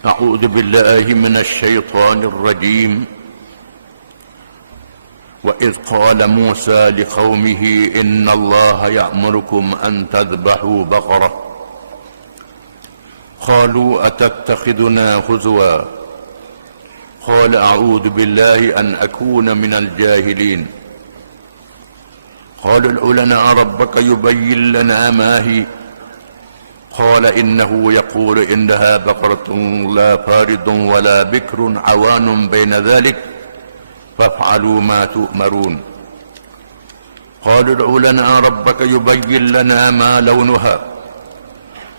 أعوذ بالله من الشيطان الرجيم. وإذ قال موسى لقومه إن الله يأمركم أن تذبحوا بقرة قالوا أتتخذنا هزوا قال أعوذ بالله أن أكون من الجاهلين قالوا ادع لنا ربك يبين لنا ما هي قال إنه يقول إنها بقرة لا فارض ولا بكر عوان بين ذلك فافعلوا ما تؤمرون قالوا ادع لنا ربك يبين لنا ما لونها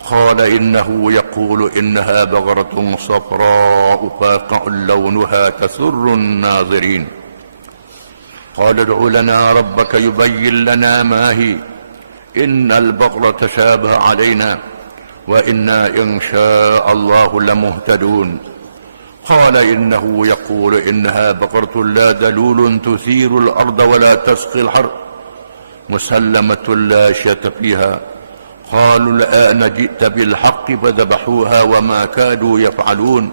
قال إنه يقول إنها بقرة صفراء فاقع لونها تسر الناظرين قال ادع لنا ربك يبين لنا ما هي إن البقرة تشابه علينا وإنا إن شاء الله لمهتدون قال إنه يقول إنها بقرة لا ذلول تثير الأرض ولا تسقي الحرث مسلمة لا شية فيها قالوا الآن جئت بالحق فذبحوها وما كادوا يفعلون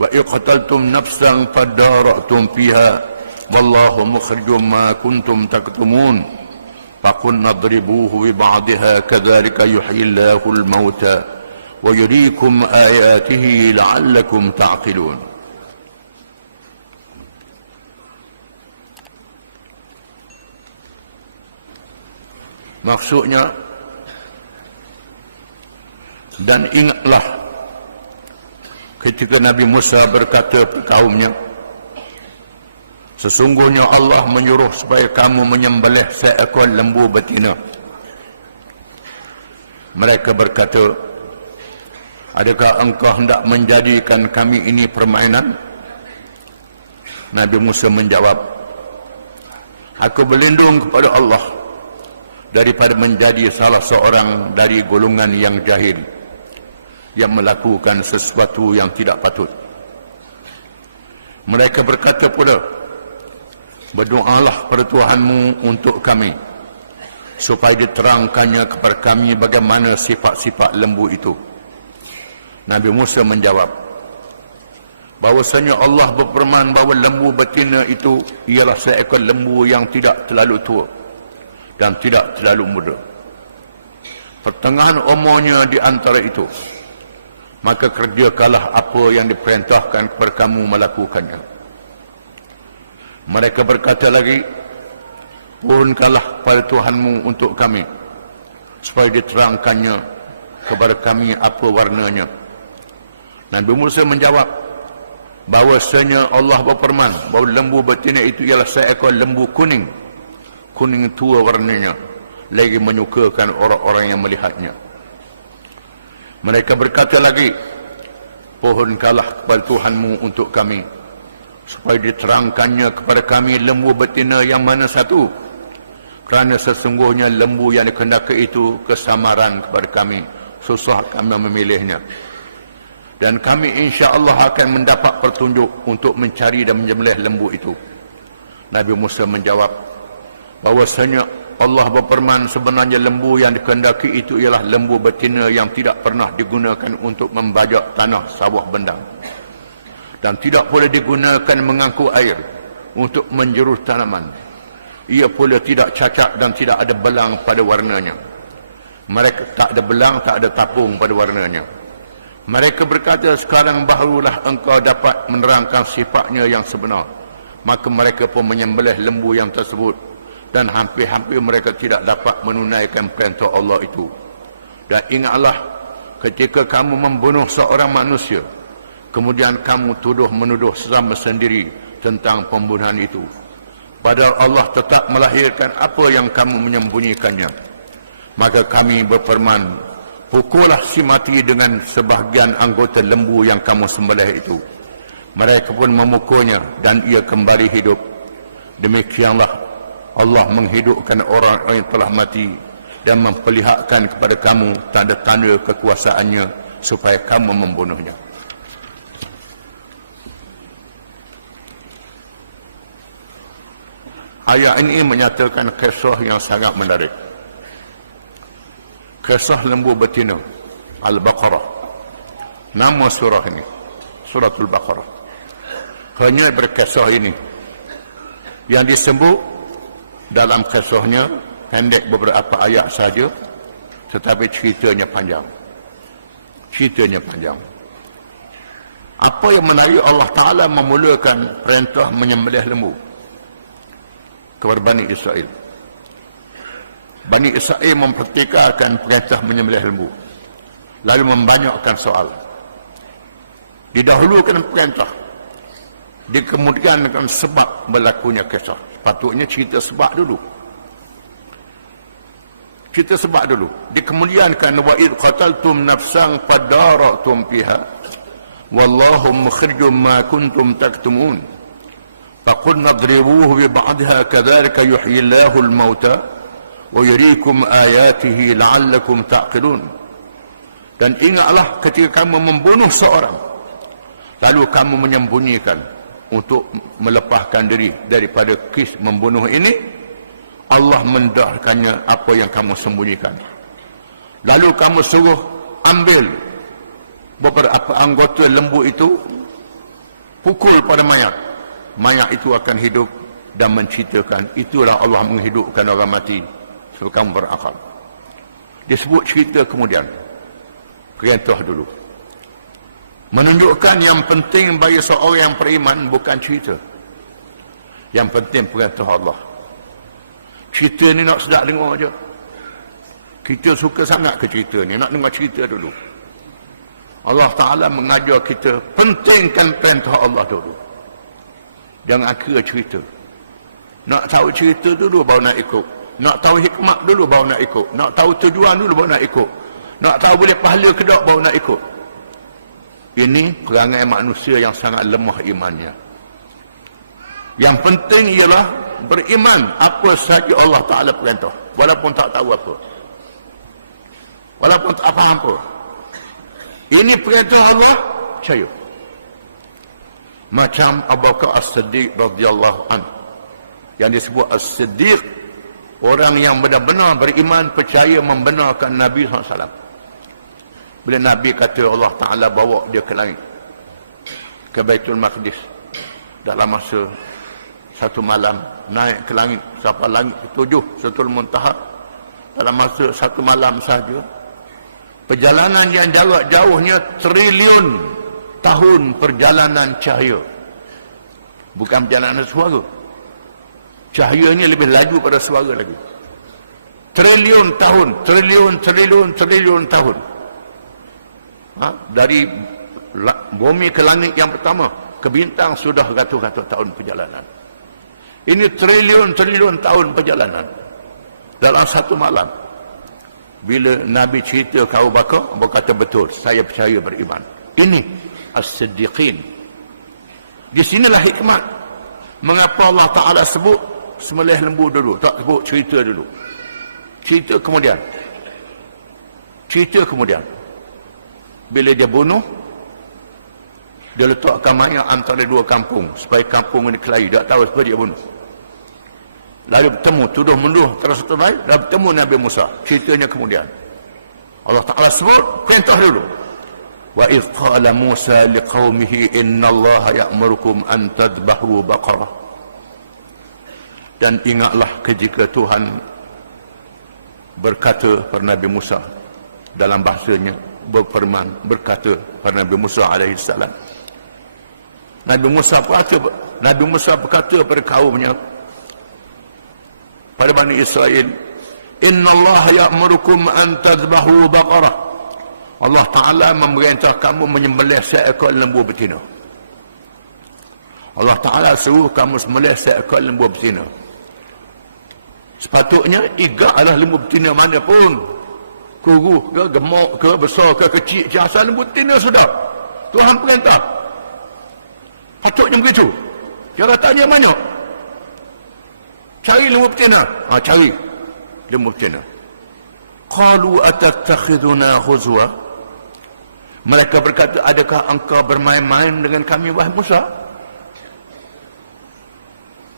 وإن قتلتم نفسا فادارأتم فيها والله مخرج ما كنتم تكتمون فقلنا اضربوه ببعضها كذلك يحيي الله الموتى ويريكم آياته لعلكم تعقلون. Maksudnya, dan ingatlah ketika Nabi Musa berkata kepada kaumnya, sesungguhnya Allah menyuruh supaya kamu menyembelih seekor lembu betina. Mereka berkata, adakah engkau hendak menjadikan kami ini permainan? Nabi Musa menjawab, aku berlindung kepada Allah daripada menjadi salah seorang dari golongan yang jahil yang melakukan sesuatu yang tidak patut. Mereka berkata pula, berdoalah kepada Tuhanmu untuk kami supaya diterangkannya kepada kami bagaimana sifat-sifat lembu itu. Nabi Musa menjawab, bahwasanya Allah berfirman bahawa lembu betina itu ialah seekor lembu yang tidak terlalu tua dan tidak terlalu muda, pertengahan umurnya di antara itu. Maka kerjakanlah apa yang diperintahkan kepada kamu melakukannya. Mereka berkata lagi, mohonkanlah kepada Tuhanmu untuk kami supaya diterangkannya kepada kami apa warnanya. Nabi Musa menjawab, bahwasanya Allah berfirman bahawa lembu betina itu ialah seekor lembu kuning tua warnanya, lagi menyukakan orang-orang yang melihatnya. Mereka berkata lagi, pohonkanlah kepada Tuhanmu untuk kami supaya diterangkannya kepada kami lembu betina yang mana satu, kerana sesungguhnya lembu yang dikehendaki itu kesamaran kepada kami, susah kami memilihnya, dan kami insya-Allah akan mendapat petunjuk untuk mencari dan menyembelih lembu itu. Nabi Musa menjawab, bahwasanya Allah berfirman sebenarnya lembu yang dikehendaki itu ialah lembu betina yang tidak pernah digunakan untuk membajak tanah sawah bendang, dan tidak boleh digunakan mengangkut air untuk menjerus tanaman. Ia pula tidak cacat dan tidak ada belang pada warnanya. Mereka tak ada belang, tak ada tapung pada warnanya. Mereka berkata, sekarang barulah engkau dapat menerangkan sifatnya yang sebenar. Maka mereka pun menyembelih lembu yang tersebut, dan hampir-hampir mereka tidak dapat menunaikan perintah Allah itu. Dan ingatlah ketika kamu membunuh seorang manusia, kemudian kamu menuduh sesama sendiri tentang pembunuhan itu, padahal Allah tetap melahirkan apa yang kamu menyembunyikannya. Maka kami berfirman, pukullah si mati dengan sebahagian anggota lembu yang kamu sembelih itu. Mereka pun memukulnya dan ia kembali hidup. Demikianlah Allah menghidupkan orang yang telah mati dan memperlihatkan kepada kamu tanda-tanda kekuasaannya supaya kamu membunuhnya. Ayat ini menyatakan kisah yang sangat menarik. Kisah lembu betina, Al-Baqarah. nama surah ini, Suratul Baqarah. Hanya berkisah ini yang disebut dalam kisahnya pendek beberapa ayat saja, tetapi ceritanya panjang. Apa yang menarik, Allah Ta'ala memulakan perintah menyembelih lembu kepada Bani Israel. Bani Israel mempertikakan perintah menyembelih lembu, lalu membanyakkan soal. Didahulukan perintah, dikemudiankan sebab berlakunya kisah. Patutnya cerita sebab dulu. Dikemudiankan wa id qataltum nafsan fadara'tum fiha wallahu mukhrijum ma kuntum taktumun faqulna idribuhu bi ba'dha kadzalika yuhyi Allahu al-mauta wa yuriikum ayatihi la'allakum ta'qilun. Dan ingatlah ketika kamu membunuh seorang, lalu kamu menyembunyikan untuk melepaskan diri daripada kes membunuh ini, Allah mendahkannya apa yang kamu sembunyikan. Lalu kamu suruh ambil beberapa anggota lembu itu, pukul pada mayat. Mayat itu akan hidup dan menceritakan, itulah Allah menghidupkan orang mati. So kamu berakal. Disebut cerita kemudian. Perintah dulu. Menunjukkan yang penting bagi seorang yang beriman bukan cerita. Yang penting perintah Allah. Cerita ni nak sedap dengar je. Kita suka sangat ke cerita ni, nak dengar cerita dulu. Allah Ta'ala mengajar kita pentingkan perintah Allah dulu. Jangan kira cerita. Nak tahu cerita dulu baru nak ikut. Nak tahu hikmat dulu baru nak ikut. Nak tahu tujuan dulu baru nak ikut. Nak tahu boleh pahala ke tak baru nak ikut. Ini perangai manusia yang sangat lemah imannya. Yang penting ialah beriman apa saja Allah Ta'ala perintah, walaupun tak tahu apa, walaupun tak faham apa. Ini perintah Allah, percaya. Macam Abu Bakar As-Siddiq radhiyallahu anhu, yang disebut As-Siddiq, orang yang benar-benar beriman, percaya membenarkan Nabi SAW. Bila Nabi kata Allah Ta'ala bawa dia ke langit, ke Baitul Maqdis, dalam masa satu malam, naik ke langit sampai langit ketujuh, Sidratul Muntaha, dalam masa satu malam saja. Perjalanan yang jarak jauhnya triliun tahun perjalanan cahaya. Bukan perjalanan suara. Cahayanya lebih laju pada suara lagi. Triliun tahun. Dari bumi ke langit yang pertama ke bintang sudah ratus-ratus tahun perjalanan. Ini triliun tahun perjalanan dalam satu malam. Bila Nabi cerita ke Abu Bakar, berkata betul, saya percaya beriman. Ini as-siddiqin. Di sinilah hikmat mengapa Allah Ta'ala sebut sembelih lembu dulu, tak sebut cerita dulu. Cerita kemudian. Bila dia bunuh, dia letakkan mayat antara dua kampung supaya kampung ini kelahi, tak tahu sebab dia bunuh. Lalu bertemu, tuduh-menduh terus lain, lalu bertemu Nabi Musa. Ceritanya kemudian. Allah Ta'ala sebut perintah dulu. Wa idh qala Musa liqaumihi innallaha ya'murukum an tadhbahu baqarah. Dan ingatlah ketika Tuhan berkata kepada Nabi Musa dalam bahasanya, berfirman, berkata kepada Nabi Musa alaihissalam. Nabi Musa berkata kepada kaumnya, pada Bani Israel, innallaha ya'murukum an tadhbahu baqarah. Allah Ta'ala memerintah kamu menyembelih seekor lembu betina. Allah Ta'ala suruh kamu sembelih seekor lembu betina. Sepatutnya iga adalah lembu betina mana pun, kurus ke, gemuk ke, besar ke, kecil je, asal lembu betina sudah. Tuhan perintah. Patutnya begitu. Caratannya banyak. Cari lembu betina. Cari lembu betina. Qalu atattakhiduna huzwa. Mereka berkata, adakah engkau bermain-main dengan kami, wahai Musa?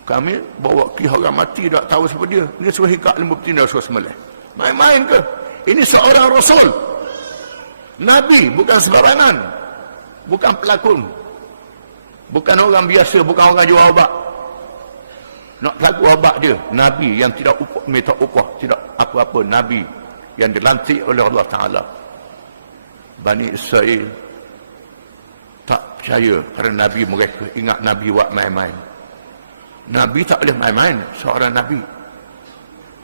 Kami bawa kisah orang mati, tak tahu siapa dia. Dia suruh ikat lembu betina, suruh sembelih. Main-main ke? Ini seorang Rasul. Nabi, bukan sembarangan. Bukan pelakon. Bukan orang biasa, bukan orang jual obat. Nak lagu obat dia. Nabi yang tidak minta upah, tidak apa-apa. Nabi yang dilantik oleh Allah Ta'ala. Bani Israel tak percaya kerana Nabi mereka ingat Nabi buat main-main. Nabi tak boleh main-main. Seorang Nabi,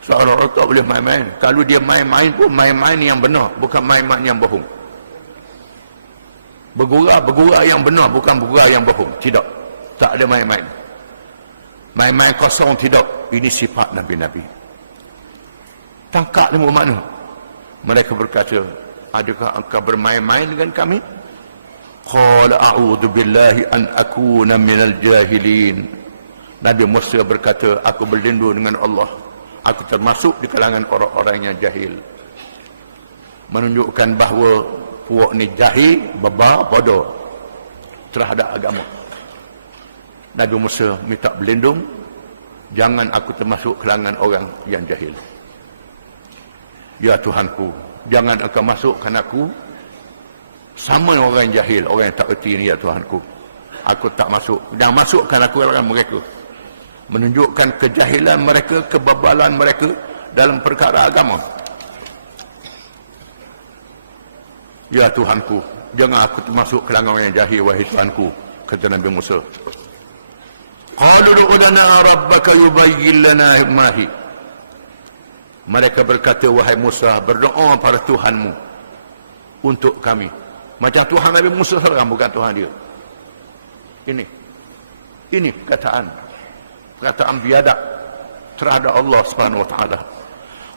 seorang orang tak boleh main-main. Kalau dia main-main pun main-main yang benar, bukan main-main yang bohong. Bergurau yang benar, bukan bergurau yang bohong. Tidak, tak ada main-main. Main-main kosong, tidak. Ini sifat Nabi-Nabi. Tangkap ilmu mana? Mereka berkata, adakah engkau bermain-main dengan kami? Qala a'udzu billahi an akuna minal jahilin. Nabi Musa berkata, aku berlindung dengan Allah, aku termasuk di kalangan orang-orang yang jahil. Menunjukkan bahawa puak ni jahil, baba, bodoh terhadap agama. Nabi Musa minta berlindung, jangan aku termasuk kalangan orang yang jahil. Ya Tuhanku, jangan engkau masukkan aku sama orang yang jahil, orang yang tak erti ini, ya Tuhanku. Aku tak masuk. Jangan masukkan aku dalam mereka. Menunjukkan kejahilan mereka, kebabalan mereka dalam perkara agama. Ya Tuhanku, jangan aku termasuk kalangan orang yang jahil, wahai Tuhanku, kata Nabi Musa. Qalu ud'u lana rabbaka yubayyin lana ma hi. Mereka berkata, wahai Musa, berdoa pada Tuhanmu untuk kami. Macam Tuhan Nabi Musa seorang, bukan Tuhan dia. Ini perkataan biadab terhadap Allah Subhanahu wa taala.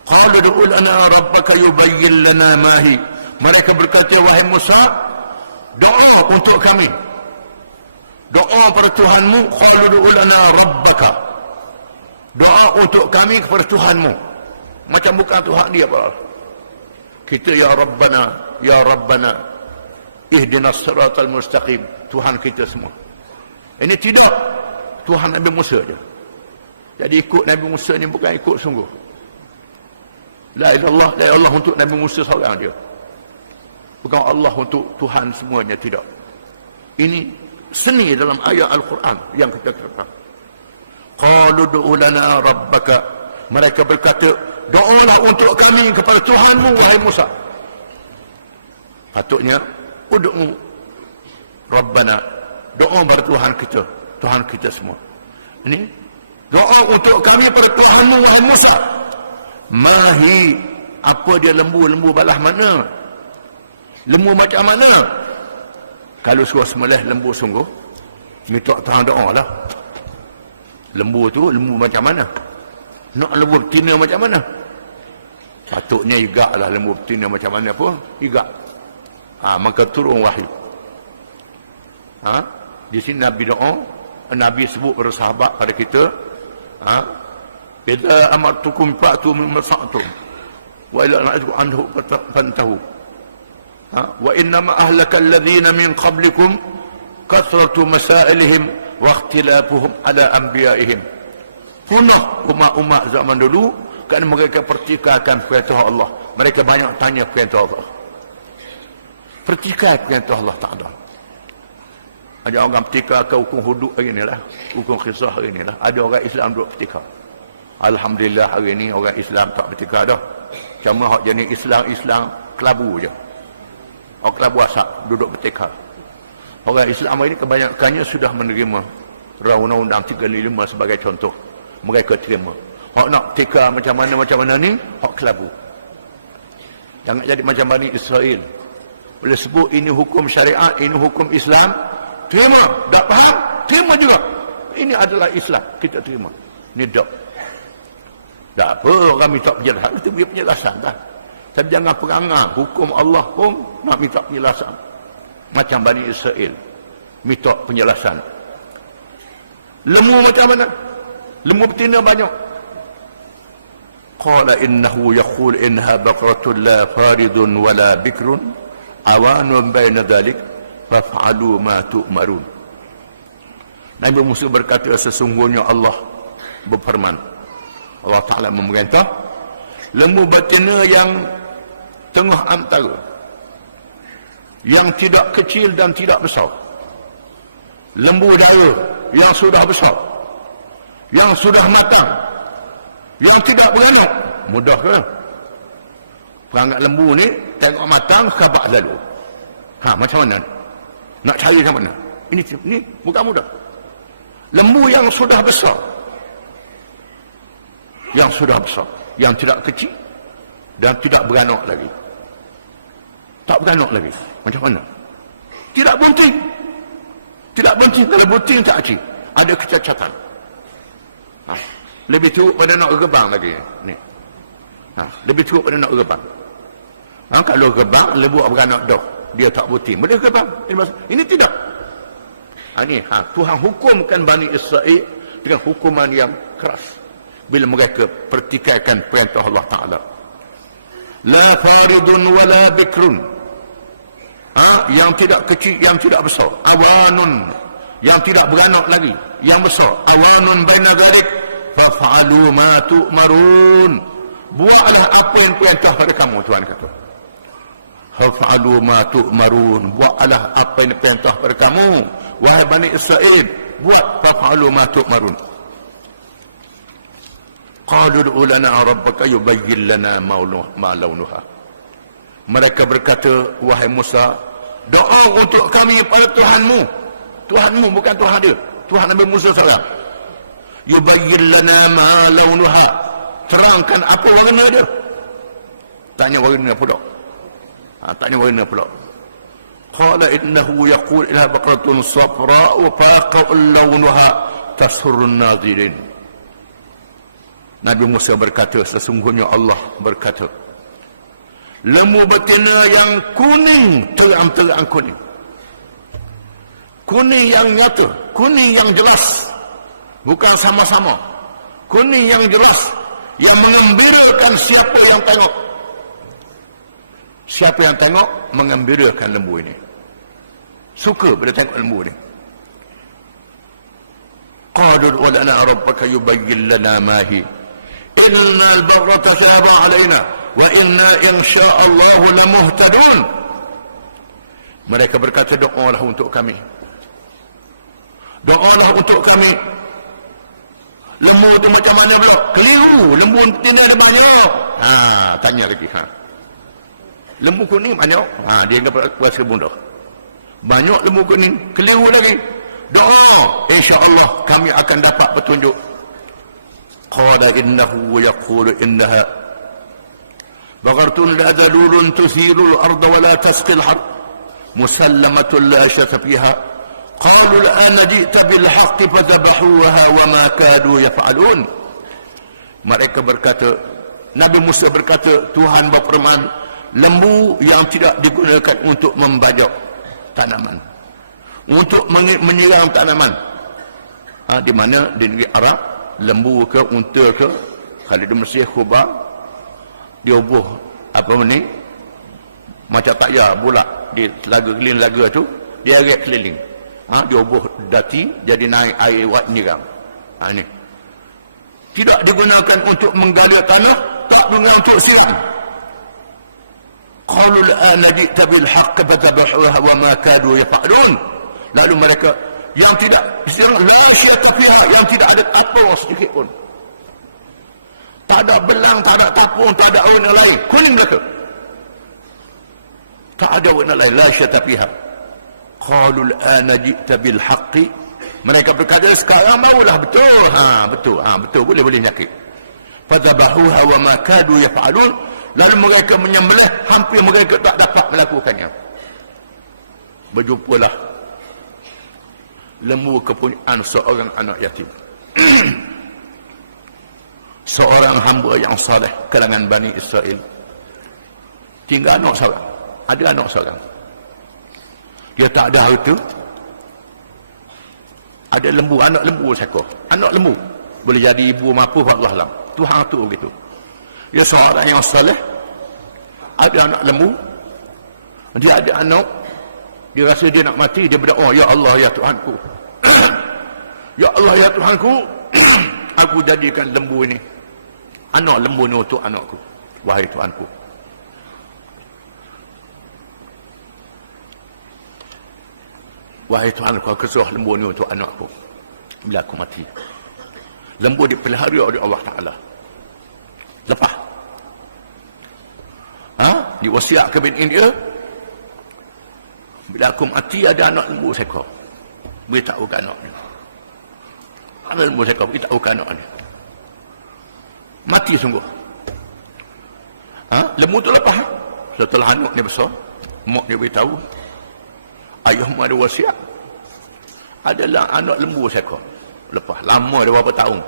Qalu ud'u lana rabbaka yubayyin lana ma hi. Mereka berkata, wahai Musa, doa untuk kami. Doa pada Tuhanmu. Qalu ud'u lana rabbaka. Doa untuk kami kepada Tuhanmu. Macam bukan Tuhan dia apa. Kita ya Rabbana ihdinas siratal mustaqim, Tuhan kita semua. Ini tidak Tuhan Nabi Musa je. Jadi ikut Nabi Musa ni bukan ikut sungguh. La ilallah, la ilallah untuk Nabi Musa seorang dia. Bukan Allah untuk Tuhan semuanya, tidak. Ini seni dalam ayat Al-Quran yang kita katakan. Qalu ud'u lana rabbaka. Mereka berkata, doalah untuk kami kepada Tuhanmu, wahai Musa. Patutnya ud'u rabbana, doa pada Tuhan kita semua. Ini doa untuk kami pada Tuhanmu, wahai Musa. Mahi, apa dia lembu balah mana? Lembu macam mana? Kalau suruh sembelih lembu sungguh, minta Tuhan doa lah. Lembu tu lembu macam mana? Nak lembu betina macam mana? Patutnya igak lah lembu betina macam mana pun igak. Maka turun wahyu. Di sini Nabi doa, Nabi sebut pada sahabat pada kita, idza amartukum fa'tu mimma sa'tum wa ila na'tukum anhu fantahu. Wa innama ahlaka alladhina min qablikum kathratu masailihim wa ikhtilafuhum ala anbiya'ihim. Punah umat-umat zaman dulu kerana mereka pertikaikan perintah Allah. Mereka banyak tanya perintah Allah. Pertikaian perintah Allah tak ada. Ada orang pertikaian ke hukum hudud hari ni lah, hukum kisah hari ni lah. Ada orang Islam duduk pertikaian. Alhamdulillah hari ni orang Islam tak pertikaian dah. Cuma hak jenis Islam kelabu je. Orang kelabu asap duduk pertikaian. Orang Islam hari ni kebanyakannya sudah menerima Undang-Undang 35 sebagai contoh. Mereka terima. Hak nak tika macam mana ni, hak kelabu. Jangan jadi macam Bani Israel. Boleh sebut ini hukum syariat, ini hukum Islam, terima. Tak faham, terima juga. Ini adalah Islam, kita terima. Ini tak. Tak apa, orang minta penjelasan, kita beri penjelasan dah. Tapi jangan perangai, hukum Allah pun nak minta penjelasan. Macam Bani Israel, minta penjelasan. Lembu macam mana? Lembu betina banyak. Qala innahu yaqul innaha baqaratun la faridun wala bikrun awanun baina dhalik faf'alu ma tu'marun. Nabi Musa berkata, sesungguhnya Allah berfirman, Allah Ta'ala memerintah, lembu betina yang tengah antara yang tidak kecil dan tidak besar. Lembu dara yang sudah besar, yang sudah matang, yang tidak beranak. Mudah ke? Perangat lembu ni tengok matang, khabar lalu. Macam mana? Nak cari macam mana? Ini bukan mudah. Lembu yang sudah besar, yang sudah besar, yang tidak kecil dan tidak beranak lagi. Tak beranak lagi. Macam mana? Tidak bunting. Tidak bunting. Kalau bunting tak kecil, ada kecacatan. Lebih teruk pada nak rebang lagi ni. Lebih teruk pada nak rebang. Kalau rebang, lembu beranak dah, dia tak bunting, boleh rebang. Ini tidak. Tuhan hukumkan Bani Israel dengan hukuman yang keras bila mereka pertikaikan perintah Allah Ta'ala. La faridun wala bikrun, yang tidak kecil, yang tidak besar. Awanun, yang tidak beranak lagi, yang besar. Awanun baina dzalik fa'alu ma tu'marun. Buatlah apa yang perintah pada kamu, Tuhan kata. Fa'alu ma tu'marun. Buatlah apa yang perintah pada kamu, wahai Bani Israel. Buat fa'alu ma tu'marun. Qalu ud'u lana rabbaka yubayyin lana ma launuha. Mereka berkata, wahai Musa, doa untuk kami pada Tuhanmu. Tuhanmu, bukan Tuhan dia, Tuhan Nabi Musa salam. Yubayyin lana ma launuha. Terangkan apa warna dia. Tanya warna pula. Tanya warna pula. Qala innahu yaqul ila baqaratun safra wa faqa'u launuha tasurrun nazirin. Nabi Musa berkata, sesungguhnya Allah berkata, lembu betina yang kuning, terang-terang kuning. Kuning yang nyata, kuning yang jelas. Bukan sama-sama. Kuning yang jelas, yang mengembirakan siapa yang tengok. Siapa yang tengok, mengembirakan lembu ini. Suka bila tengok lembu ini. Qalu wa lana rabbaka yubayyin lana ma hi. Inna al-barra tashaba alaina wa inna insya'allah lamuhtadun. Mereka berkata, doalah untuk kami. Doalah untuk kami. Lembu itu macam mana pula? Keliru. Lembu betina ada banyak. Tanya lagi. Lembu kuning banyak. Dia dapat kuasa bunda. Banyak lembu kuning. Keliru lagi. Doa. InsyaAllah kami akan dapat petunjuk. Qala innahu yaqulu innaha baqaratun la dalulun tuthiru al-ardha wa la tasqi al-ard musallamatun la syata fiha. Qalu al-ana ji'ta bil haqqi fadhabahuha wa ma kadu yaf'alun. Mereka berkata, Nabi Musa berkata, Tuhan berfirman, lembu yang tidak digunakan untuk membajak tanaman, untuk menyerang tanaman. Di mana? Di negeri Arab, lembu ke unta ke, kalau di Mesir khubah, dia ubuh ni macam takya bulat di telaga, keliling laga tu, dia arak keliling. Dia ubuh dati jadi naik air wat nyiram. Ni tidak digunakan untuk menggali tanah, tak digunakan untuk siram. Qalu al-ana ji'ta bil haqq fadhabahuha wa ma kadu yaf'alun. Lalu mereka yang tidak diserang, la syata fiha, yang tidak ada tapung sedikit pun. Tak ada belang, tak ada tapung, tak ada warna lain. Kuning mereka. Tak ada warna lain. La syata fiha. Qalu al-ana ji'ta bil haqqi. Mereka berkata, sekarang maulah betul. Betul. Boleh nyakit. Fadhabahuha wa ma kadu yaf'alun. Lalu mereka menyembelih, hampir mereka tak dapat melakukannya. Berjumpalah lembu kepunyaan seorang anak yatim. Seorang hamba yang saleh kalangan Bani Israel. Tinggal anak seorang. Ada anak seorang. Dia tak ada harta. Ada lembu, anak lembu seekor. Anak lembu. Boleh jadi ibu mampu, Allah alam. Tuhan tu begitu. Dia seorang yang saleh, ada anak lembu, dia ada anak, dia rasa dia nak mati, dia berdoa, ya Allah ya Tuhanku, ya Allah ya Tuhanku, aku jadikan lembu ini, anak lembu ini untuk anakku, wahai Tuhanku. Wahai Tuhan, kau kesuruh lembu ni untuk anak aku bila aku mati. Lembu dipelihara oleh Allah Ta'ala. Lepas diwasiat ke bin dia, bila aku mati ada anak lembu seekor, beritahu ke anak ni. Ada lembu seekor, beritahu ke anak ni. Mati sungguh. Lembu tu lepas. Setelah anak ni besar, mak dia beritahu, ayahmu ada wasiat, adalah anak lembu seekor. Lepas lama dia berapa tahun,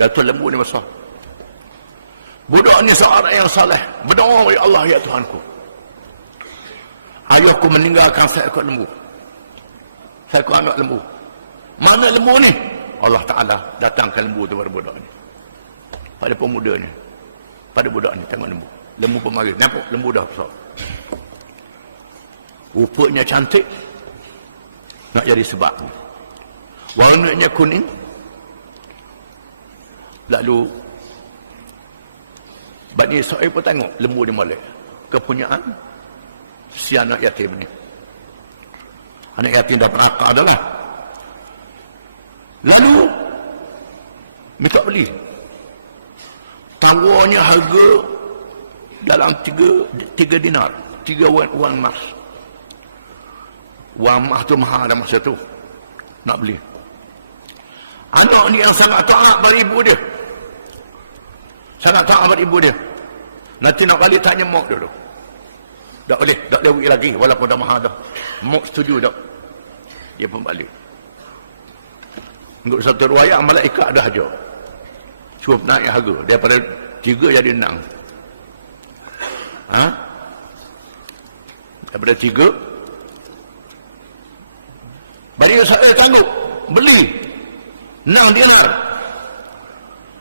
jatuh lembu ni besar. Budak ni seorang yang saleh, berdoa, ya Allah, ya Tuhanku, ayahku meninggalkan seekor lembu, seekor anak lembu. Mana lembu ni? Allah Ta'ala datangkan lembu tu pada budak ni, pada pemuda ni, pada budak ni. Tengok lembu, lembu pemari, nampak lembu dah besar, rupanya cantik, nak jadi sebab, warnanya kuning. Lalu Bani Israel pun tengok lembu ni molek, kepunyaan si anak yatim ni. Anak yatim dah perakak adalah. Lalu minta beli. Tawarnya harga dalam 3 dinar, 3 wang emas. Wang emas tu mahal dah masa tu, nak beli. Anak ni yang sangat taat pada ibu dia, sangat taat pada ibu dia. Nanti nak balik tanya mak dulu. Tak boleh, tak boleh lagi walaupun dah mahal dah. Mak setuju tak? Dia pun balik. Untuk satu riwayat, malaikat dah ajar suruh naik harga daripada 3 jadi 6. Daripada 3 Bani Israel tangguh beli 6 dinar.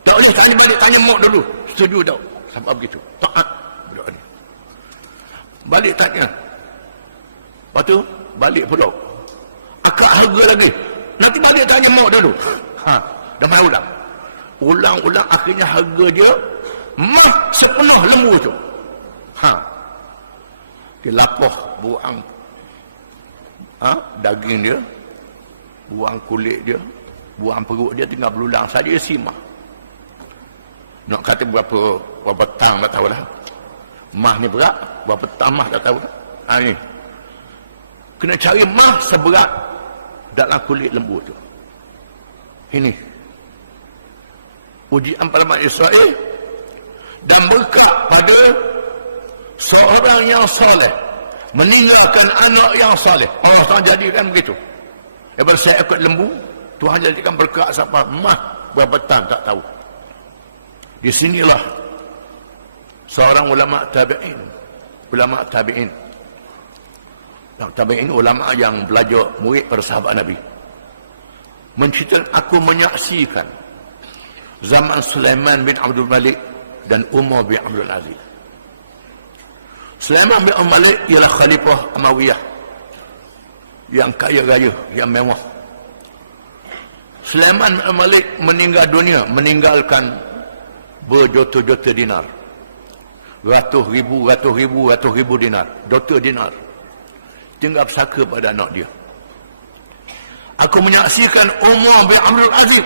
Tak boleh tanya mak dulu setuju tak? Sampai begitu taat budak ni. Balik tanya, lepas tu balik pula akak harga lagi, nanti balik tanya mak dulu. Dah main ulang akhirnya harga dia mah sepenuh lembu tu. Dia lapah buang daging dia, buang kulit dia, buang perut dia, tinggal belulang saja isi mah. Nak kata berapa tang tak tahu lah. Mah ni berat, berapa tang mah tak tahu lah. Ni kena cari mah seberat dalam kulit lembu tu. Ini ujian pada Bani Israel dan berkat pada seorang yang saleh meninggalkan anak yang saleh. Allah SWT jadikan begitu. Daripada seekor lembu, Tuhan jadikan berkat sampai mah berapa tang tak tahu. Di sinilah seorang ulama tabi'in, ulama yang belajar murid para sahabat Nabi, menceritakan, aku menyaksikan zaman Sulaiman bin Abdul Malik dan Umar bin Abdul Aziz. Sulaiman bin Abdul Malik ialah khalifah Umayyah yang kaya raya, yang mewah. Sulaiman bin Abdul Malik meninggal dunia meninggalkan berjuta-juta dinar, ratus ribu dinar, juta dinar, tinggal pesaka pada anak dia. Aku menyaksikan Umar bin Abdul Aziz,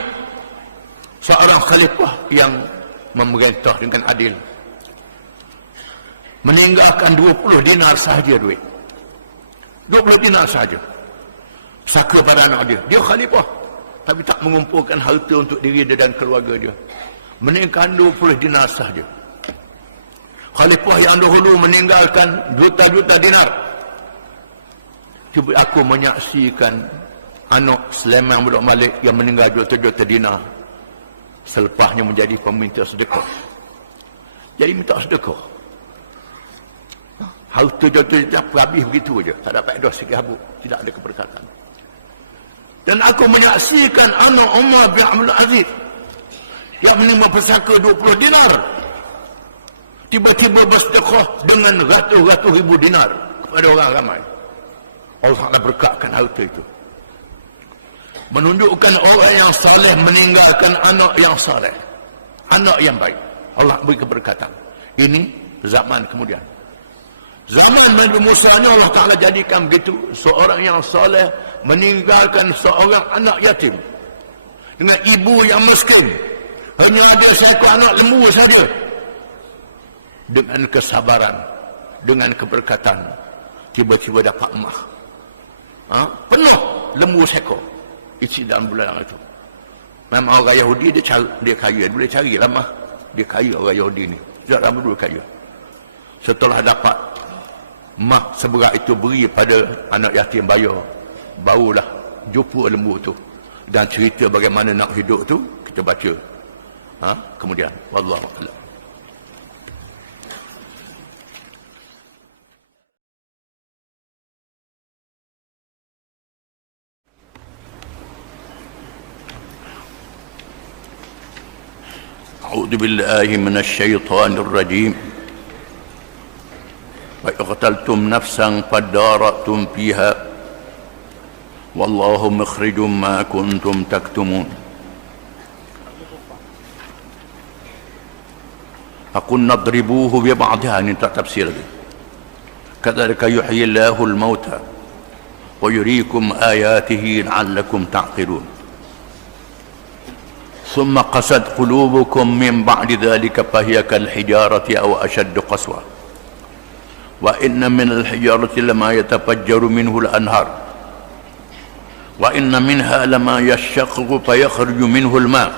seorang khalifah yang memerintah dengan adil, meninggalkan 20 dinar sahaja duit, 20 dinar sahaja, pesaka pada anak dia. Dia khalifah tapi tak mengumpulkan harta untuk diri dia dan keluarga dia, meninggalkan 20 dinar sahaja. Khalifah yang dahulu meninggalkan juta-juta dinar. Cuba aku menyaksikan anak Sulaiman bin Malik yang meninggal juta-juta dinar, selepasnya menjadi peminta sedekah. Jadi minta sedekah, harta juta-juta habis begitu saja, tak dapat dah sikit habuk, tidak ada keberkatan. Dan aku menyaksikan anak Umar bin Abdul Aziz yang menerima pesaka 20 dinar, tiba-tiba bersedekah dengan ratus-ratus ribu dinar kepada orang ramai. Allah Ta'ala berkatkan harta itu, menunjukkan orang yang saleh meninggalkan anak yang saleh, anak yang baik, Allah beri keberkatan. Ini zaman kemudian. Zaman Nabi Musa ni Allah Ta'ala jadikan begitu. Seorang yang soleh meninggalkan seorang anak yatim dengan ibu yang miskin, hanya ada seekor anak lembu saja. Dengan kesabaran, dengan keberkatan, tiba-tiba dapat emas, penuh lembu seekor isi dalam bulan itu. Memang orang Yahudi dia kaya, dia boleh cari lama. Dia kaya orang Yahudi ni, sejak lama dulu kaya. Setelah dapat emas seberat itu beri pada anak yatim bayar, barulah jumpa lembu tu. Dan cerita bagaimana nak hidup tu kita baca kemudian. Wallahu a'lam. أعوذ بالله من الشيطان الرجيم وَإِقْتَلْتُمْ نَفْسًا فَادَّارَأْتُمْ فِيهَا وَاللَّهُ مُخْرِجٌ مَا كُنْتُمْ تَكْتُمُونَ. فَقُلْنَا اضْرِبُوهُ بِبَعْضِهَا. Ini tak tafsir lagi. كَذَلِكَ يُحْيِي اللَّهُ الْمَوْتَى وَيُرِيكُمْ آيَاتِهِ لَعَلَّكُمْ تَعْقِلُونَ. ثم قست قلوبكم من بعد ذلك فهي كالحجارة أو أشد قسوة وإن من الحجارة لما يتفجر منه الأنهار وإن منها لما يشقق فيخرج منه الماء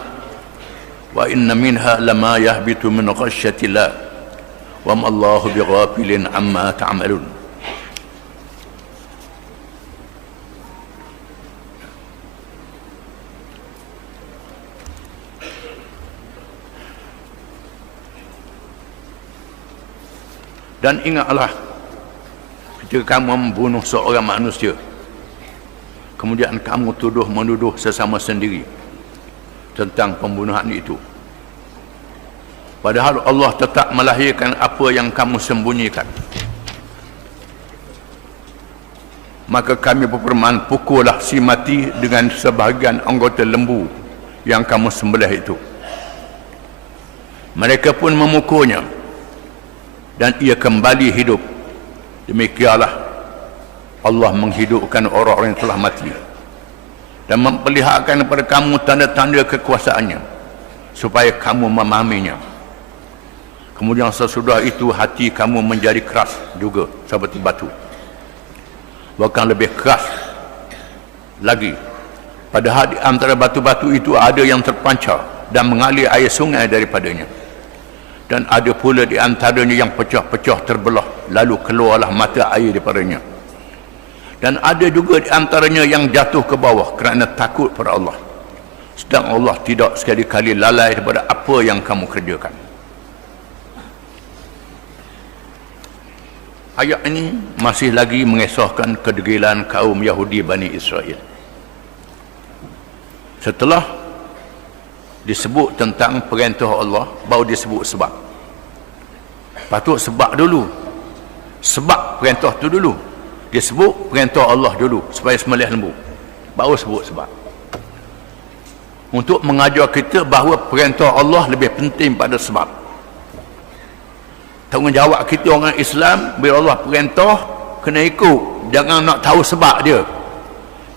وإن منها لما يهبط من خشية الله وما الله بغافل عما تعملون. Dan ingatlah ketika kamu membunuh seorang manusia, kemudian kamu menuduh sesama sendiri tentang pembunuhan itu, padahal Allah tetap melahirkan apa yang kamu sembunyikan. Maka kami berfirman, pukullah si mati dengan sebahagian anggota lembu yang kamu sembelih itu. Mereka pun memukulnya dan ia kembali hidup. Demikianlah Allah menghidupkan orang-orang yang telah mati dan memperlihatkan kepada kamu tanda-tanda kekuasaannya supaya kamu memahaminya. Kemudian sesudah itu hati kamu menjadi keras juga seperti batu, bahkan lebih keras lagi. Padahal di antara batu-batu itu ada yang terpancar dan mengalir air sungai daripadanya, dan ada pula di antaranya yang pecah-pecah terbelah lalu keluarlah mata air daripadanya, dan ada juga di antaranya yang jatuh ke bawah kerana takut pada Allah, sedang Allah tidak sekali-kali lalai daripada apa yang kamu kerjakan. Ayat ini masih lagi mengesahkan kedegilan kaum Yahudi Bani Israel. Setelah disebut tentang perintah Allah, baru disebut sebab. Patut sebab dulu, sebab perintah tu dulu. Disebut perintah Allah dulu supaya sembelih lembu, baru sebut sebab. Untuk mengajar kita bahawa perintah Allah lebih penting pada sebab. Tanggungjawab kita orang Islam, bila Allah perintah kena ikut, jangan nak tahu sebab dia,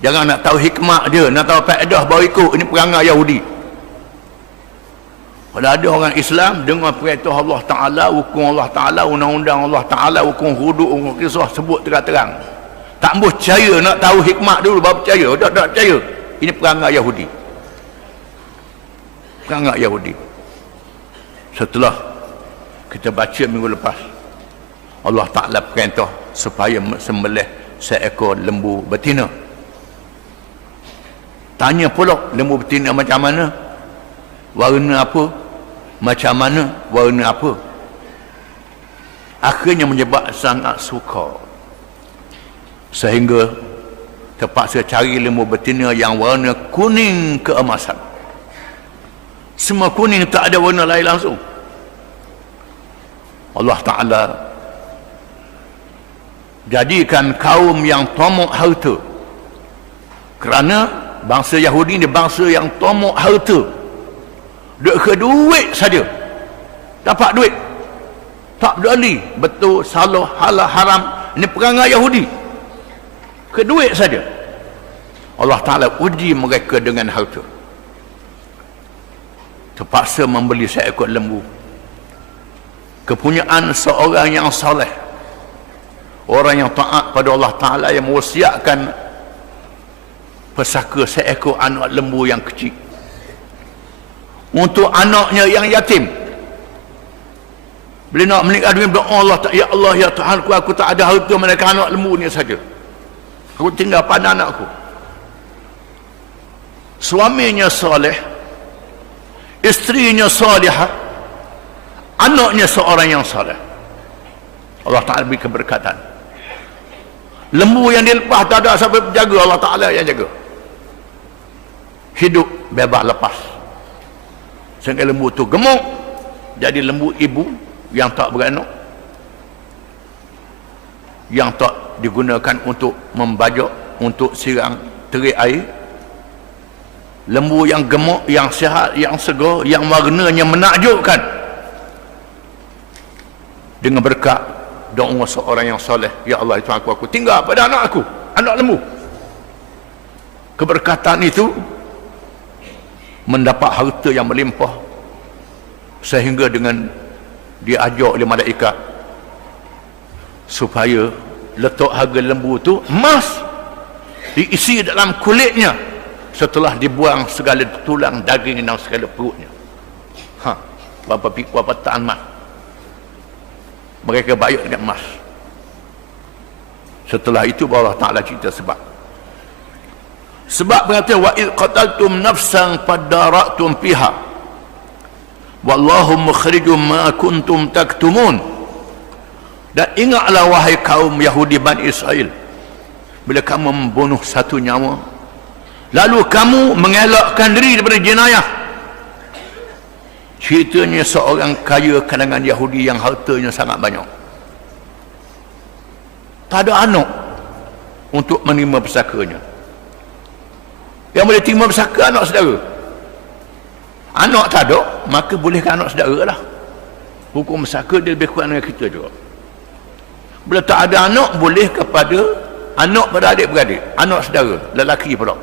jangan nak tahu hikmah dia, nak tahu faedah baru ikut. Ini perangai Yahudi. Kalau ada orang Islam dengar perintah Allah Ta'ala, hukum Allah Ta'ala, undang-undang Allah Ta'ala, hukum hudud, hukum kisah, sebut terang-terang, tak boleh percaya, nak tahu hikmah dulu baru percaya. Tak percaya. Ini perangai Yahudi, perangai Yahudi. Setelah kita baca minggu lepas, Allah Ta'ala perintah supaya sembelih seekor lembu betina. Tanya pula, lembu betina macam mana, warna apa, macam mana, warna apa. Akhirnya menyebab sangat suka, sehingga terpaksa cari lembu betina yang warna kuning keemasan. Semua kuning, tak ada warna lain langsung. Allah Ta'ala jadikan kaum yang tomok harta, kerana bangsa Yahudi ni bangsa yang tomok harta. Duk ke duit saja, dapat duit. Tak peduli betul, salah, halal, haram. Ini perangai Yahudi. Keduit saja. Allah Ta'ala uji mereka dengan harta. Terpaksa membeli seekor lembu. Kepunyaan seorang yang soleh, orang yang taat pada Allah Ta'ala, yang mewasiatkan pesaka seekor anak lembu yang kecil untuk anaknya yang yatim. Bila nak meninggal dunia, berdoa Allah, ya Allah, ya Tuhan aku tak ada harta melainkan anak lembu ni saja. Aku tinggal pada anakku. Suaminya soleh, isterinya salihah, anaknya seorang yang soleh. Allah Ta'ala beri keberkatan. Lembu yang dilepas tak ada siapa jaga, Allah Ta'ala yang jaga. Hidup bebas lepas. Sehingga lembu tu gemuk, jadi lembu ibu yang tak beranak, yang tak digunakan untuk membajak, untuk siram terik air. Lembu yang gemuk, yang sihat, yang segar, yang warnanya menakjubkan, dengan berkat doa seorang yang soleh, ya Allah itu aku tinggal pada anak aku, anak lembu. Keberkatan itu mendapat harta yang melimpah, sehingga dengan diajak oleh malaikat supaya letak harga lembu tu emas diisi dalam kulitnya setelah dibuang segala tulang, daging dan segala perutnya. Berapa tan emas mereka bayar dengan emas. Setelah itu Allah Ta'ala cerita sebab berkata wa id qataltum nafsan fadara'tum fiha wallahu mukhrijum ma kuntum taktumun. Dan ingatlah wahai kaum Yahudi Bani Israel, bila kamu membunuh satu nyawa, lalu kamu mengelakkan diri daripada jenayah. Ceritanya seorang kaya kalangan Yahudi yang hartanya sangat banyak, tak ada anak untuk menerima pesakanya. Yang boleh terima pesaka anak saudara. Anak tak ada, maka bolehkan anak saudara lah. Hukum pesaka dia lebih kurang dengan kita juga. Bila tak ada anak, boleh kepada anak pada adik-beradik, anak saudara lelaki pula.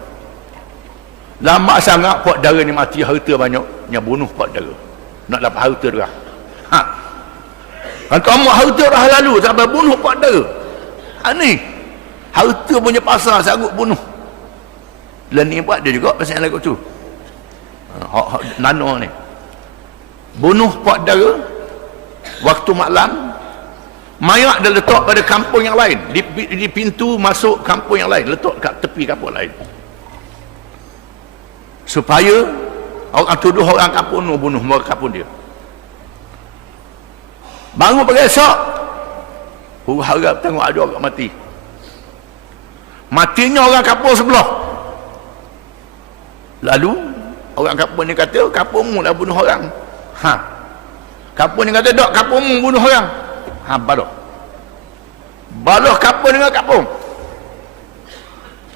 Lama sangat pak dara ni mati, harta banyak, yang bunuh pak dara nak dapat harta dah. Kalau kamu harta dah lalu sampai bunuh pak dara, ni harta punya pasal sanggup bunuh. Dan ni buat dia juga pasal lagu tu. Nano ni bunuh pak dara waktu malam, mayat dia letak pada kampung yang lain, di pintu masuk kampung yang lain, letak kat tepi kampung lain, supaya orang tuduh orang kampung tu bunuh mereka kampung dia. Bangun pagi esok, harap tengok ada orang mati. Matinya orang kampung sebelah. Lalu orang kampung ni kata, kampungmu dah bunuh orang. Kampung ni kata, tak, kampungmu bunuh orang. Balah kampung dengan kampung,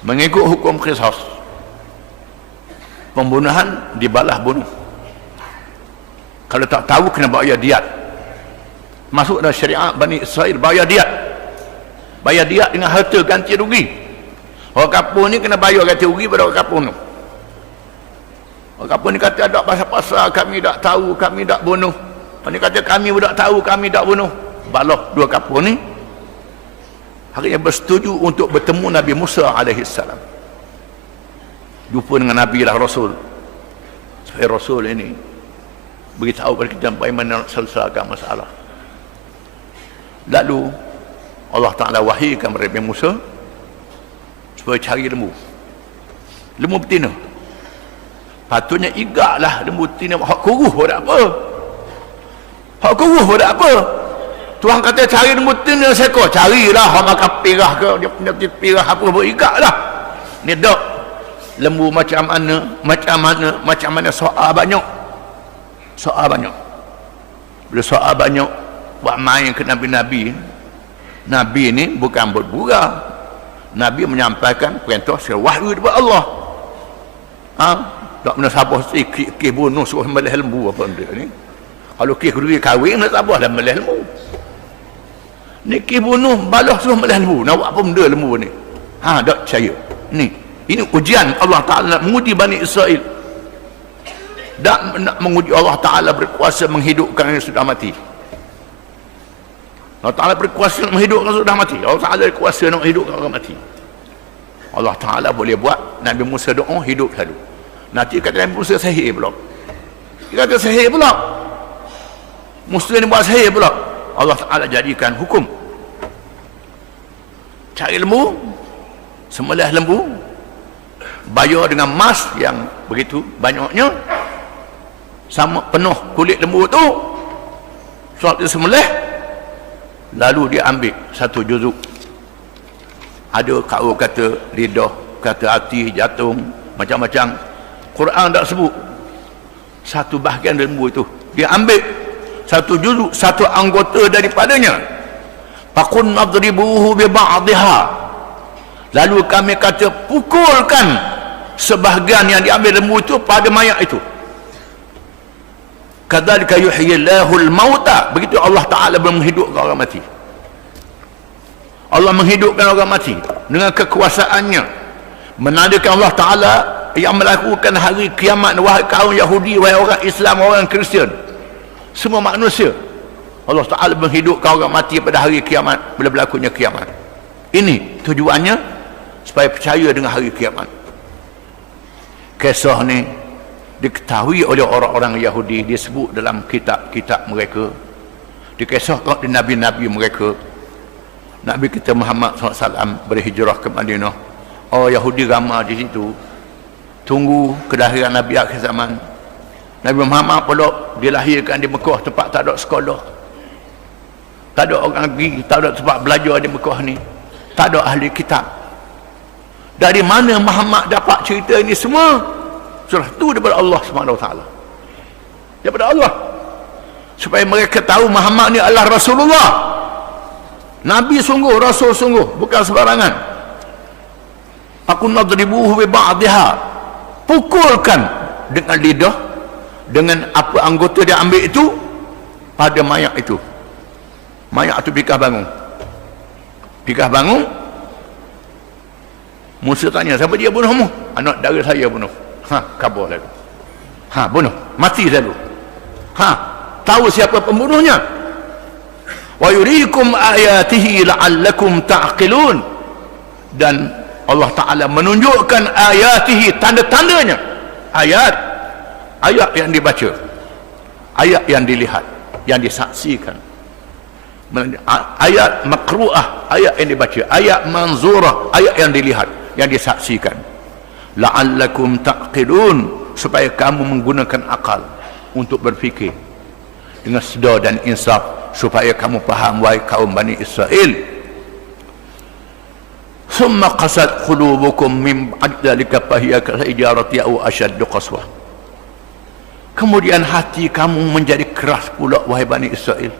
mengikut hukum qisas. Pembunuhan dibalas bunuh. Kalau tak tahu kena bayar diat. Masuk dalam syariat Bani Israel, bayar diat. Bayar diat dengan harta ganti rugi. Orang kampung ni kena bayar ganti rugi pada orang kampung tu. Orang kampung ni kata, tak pasal-pasal kami tak tahu, kami tak bunuh. Orang ni kata, kami tak tahu, kami tak bunuh. Balah dua kampung ni akhirnya bersetuju untuk bertemu Nabi Musa AS. Jumpa dengan Nabi lah Rasul, supaya Rasul ini beritahu kepada kita bagaimana nak selesaikan masalah. Lalu Allah Ta'ala wahyukan kepada Nabi Musa supaya cari lembu betina. Patutnya igaklah lembu betina. Hak kuruh pun tak apa, hak kuruh pun tak apa. Tuhan kata cari lembu betina seekor, carilah. Hak makan pirah ke, dia punya pirah apa pun, igaklah. Ni dok lembu macam mana soal banyak. Bila soal banyak, buat main ke Nabi-Nabi. Nabi ni bukan bergurau. Nabi menyampaikan perintah secara wahyu daripada Allah. Tak pernah sabar sikit bunuh suruh sembelih lembu apa benda ni. Kalau kes kedua kahwin, nak tak apa dah melih lembu. Ni kes bunuh, balas suruh melih lembu. Nak buat apa benda lembu ni? Ha, tak percaya. Ini ujian Allah Ta'ala nak menguji Bani Israel. Tak nak menguji Allah Ta'ala berkuasa menghidupkan yang sudah mati. Allah Ta'ala berkuasa nak menghidupkan yang sudah mati. Allah Ta'ala berkuasa nak menghidupkan orang mati. Allah Ta'ala boleh buat Nabi Musa doa hidup selalu. Nanti kata Nabi Musa sihir pula. Dia kata sihir pula. Musa ni buat sihir pula. Allah Ta'ala jadikan hukum. Cari lembu, sembelih lembu, bayar dengan emas yang begitu banyaknya, sama penuh kulit lembu tu, soal dia sembelih, lalu dia ambil satu juzuk. Ada kau kata lidah, kata hati, jantung, macam-macam. Quran tak sebut. Satu bahagian lembu itu dia ambil satu juzuk, satu anggota daripadanya. Faqun nadribuhu bi ba'dihha. Lalu kami kata pukulkan sebahagian yang diambil lembu itu pada mayat itu. Kadzalika yuhyillahu al-mauta. Begitu Allah Ta'ala menghidupkan orang mati. Allah menghidupkan orang mati dengan kekuasaannya. Menandakan Allah Ta'ala yang melakukan hari kiamat. Wahai kaum Yahudi, wahai orang Islam, orang Kristian, semua manusia, Allah Ta'ala menghidupkan orang mati pada hari kiamat, bila berlakunya kiamat. Ini tujuannya supaya percaya dengan hari kiamat. Kisah ni diketahui oleh orang-orang Yahudi, disebut dalam kitab-kitab mereka, dikisahkan di nabi-nabi mereka. Nabi kita Muhammad SAW berhijrah ke Madinah. Orang Yahudi ramai di situ, tunggu kelahiran Nabi akhir zaman. Nabi Muhammad pula dilahirkan di Mekah, tempat tak ada sekolah, tak ada orang pergi, tak ada tempat belajar di Mekah ni, tak ada ahli kitab. Dari mana Muhammad dapat cerita ini semua? Surah itu daripada Allah SWT, daripada Allah, supaya mereka tahu Muhammad ni adalah Rasulullah, Nabi sungguh, Rasul sungguh, bukan sembarangan. Aku nadribuhu bi ba'dihha, pukulkan dengan lidah, dengan apa anggota dia ambil itu pada mayat itu. Mayat itu pikah bangun. Pikah bangun. Musa tanya, siapa dia bunuhmu? Anak dara saya bunuh. Ha, kabur lalu. Ha, bunuh. Mati lalu. Ha, tahu siapa pembunuhnya? Wa yuriikum ayatihi la'allakum ta'qilun. Dan Allah Ta'ala menunjukkan ayatihi, tanda-tandanya. Ayat yang dibaca, ayat yang dilihat, yang disaksikan. Ayat makru'ah, ayat yang dibaca, ayat manzurah, ayat yang dilihat, yang disaksikan. La'allakum ta'qilun, supaya kamu menggunakan akal untuk berfikir dengan sedar dan insaf, supaya kamu faham, wahai kaum Bani Israel. Summa qasat qulubukum min ba'dalika fahiya kal-hijarati aw ashaddu qaswah. Kemudian hati kamu menjadi keras pula, wahai Bani Israel.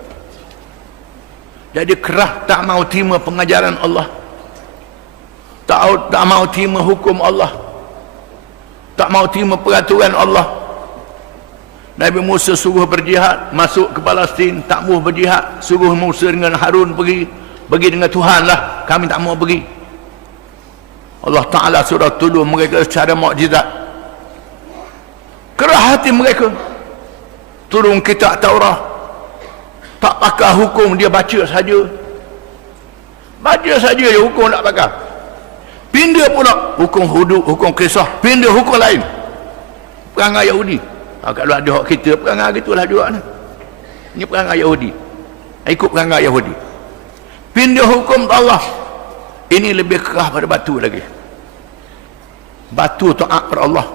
Jadi keras, tak mau terima pengajaran Allah, tak mau terima hukum Allah, tak mau terima peraturan Allah. Nabi Musa suruh berjihad, masuk ke Palestin, tak mau berjihad. Suruh Musa dengan Harun pergi dengan Tuhan lah, kami tak mau pergi. Allah Ta'ala sudah tolong mereka secara mukjizat. Kerah hati mereka, turun kitab Taurat, tak pakai hukum, dia baca saja. Baca saja dia hukum, tak pakai. Pindah pula hukum hudud, hukum kisah, pindah hukum lain. Perangai Yahudi. Kalau ada hak kita, perangai gitulah juga ni. Ini perangai Yahudi, ikut perangai Yahudi. Pindah hukum Allah. Ini lebih kerah pada batu lagi. Batu taat pada Allah.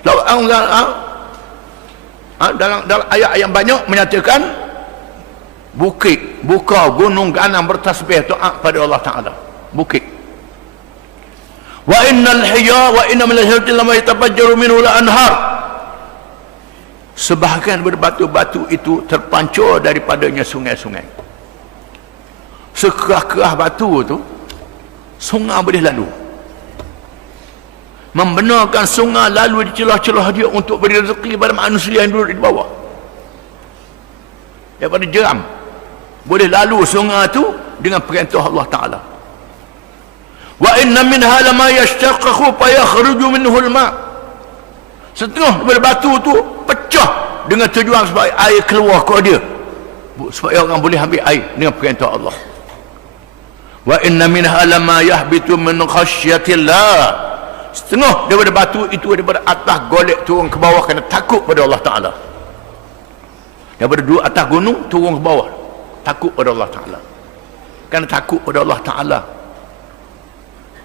Dalam ayat yang banyak menyatakan bukit, buka, gunung, ganang bertasbih taat pada Allah Ta'ala. Bukit. Wa innal hiya wa inna min al-hijrati lama yatafajjaru minhu al-anhar. Sebahagian berbatu-batu itu terpancur daripadanya sungai-sungai. Sekerah-kerah batu itu, sungai boleh lalu. Membenarkan sungai lalu di celah-celah dia untuk beri rezeki pada manusia yang duduk di bawah. daripada jeram. Boleh lalu sungai tu dengan perintah Allah Ta'ala. Wa inna minha lama yashtaqaqu fa yakhruju minhu al-ma'. Setengah daripada batu tu pecah dengan tujuan supaya air keluar ke dia, supaya orang boleh ambil air dengan perintah Allah. Wa inna minha lama yahbitu min khasyatillah. Setengah daripada batu itu daripada atas golek turun ke bawah kerana takut pada Allah Ta'ala. Daripada dua atas gunung turun ke bawah takut pada Allah Ta'ala. Kerana takut pada Allah Ta'ala.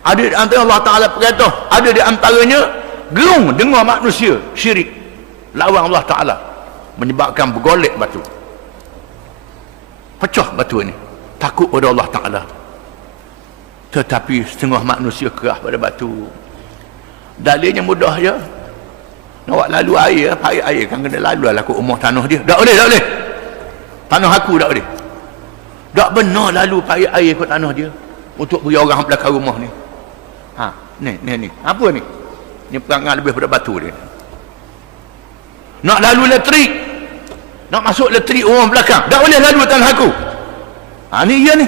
Ada di antara Allah Ta'ala perintah, ada di antaranya gerung dengar manusia syirik lawan Allah Ta'ala, menyebabkan bergolek batu, pecah batu ini, takut pada Allah Ta'ala. Tetapi setengah manusia kerah pada batu. Dalilnya mudah je. Nak lalu air, pakai air kan kena lalu lah ke umur tanah dia. Tak boleh, tak boleh. Tanah aku tak boleh. Tak benar lalu pakai air ke tanah dia untuk beri orang belakang rumah ni. Ni. Apa ni? Ni perangai lebih pada batu dia. Nak lalu elektrik, nak masuk elektrik orang belakang, tak boleh lalu tanah aku. Ni ya ni.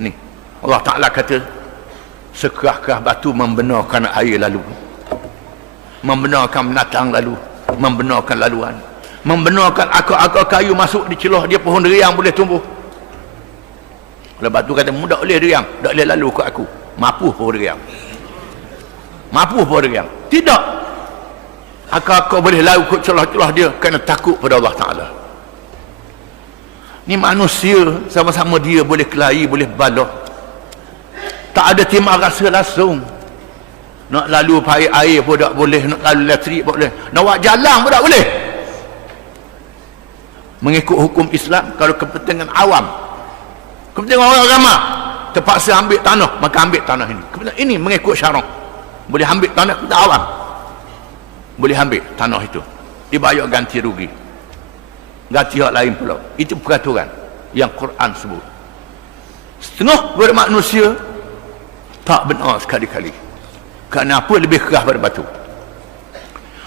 Ni. Allah Ta'ala kata, sekerah-kerah batu membenarkan air lalu, membenarkan binatang lalu, membenarkan laluan, membenarkan akar-akar kayu masuk di celah dia, pohon riang boleh tumbuh. Kalau batu kata, tak boleh riang, tak boleh lalu ke aku. Mapuh pohon riang. Mapuh pohon riang. Tidak. Akar-akar boleh lalu ke celah-celah dia kerana takut pada Allah Ta'ala. Ni manusia, sama-sama dia boleh kelahi, boleh balah. Tak ada timbang rasa langsung. Nak lalu pakai air pun tak boleh, nak lalu elektrik pun boleh, nak buat jalan pun tak boleh. Mengikut hukum Islam, kalau kepentingan awam, kepentingan orang ramai terpaksa ambil tanah, maka ambil tanah ini. Kepentingan ini mengikut syarak. Boleh ambil tanah kita awam, boleh ambil tanah itu, dibayar ganti rugi, ganti hak lain pula. Itu peraturan yang Quran sebut. Setengah daripada manusia tak benar sekali-kali. Kerana apa? Lebih kerah pada batu.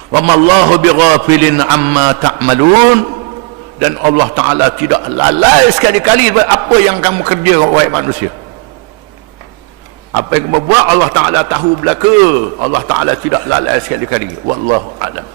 Wa mallahu bighafilin amma ta'malun. Dan Allah Ta'ala tidak lalai sekali-kali apa yang kamu kerja, wahai manusia. Apa yang kamu buat Allah Ta'ala tahu belaka. Allah Ta'ala tidak lalai sekali-kali. Wallahu a'lam.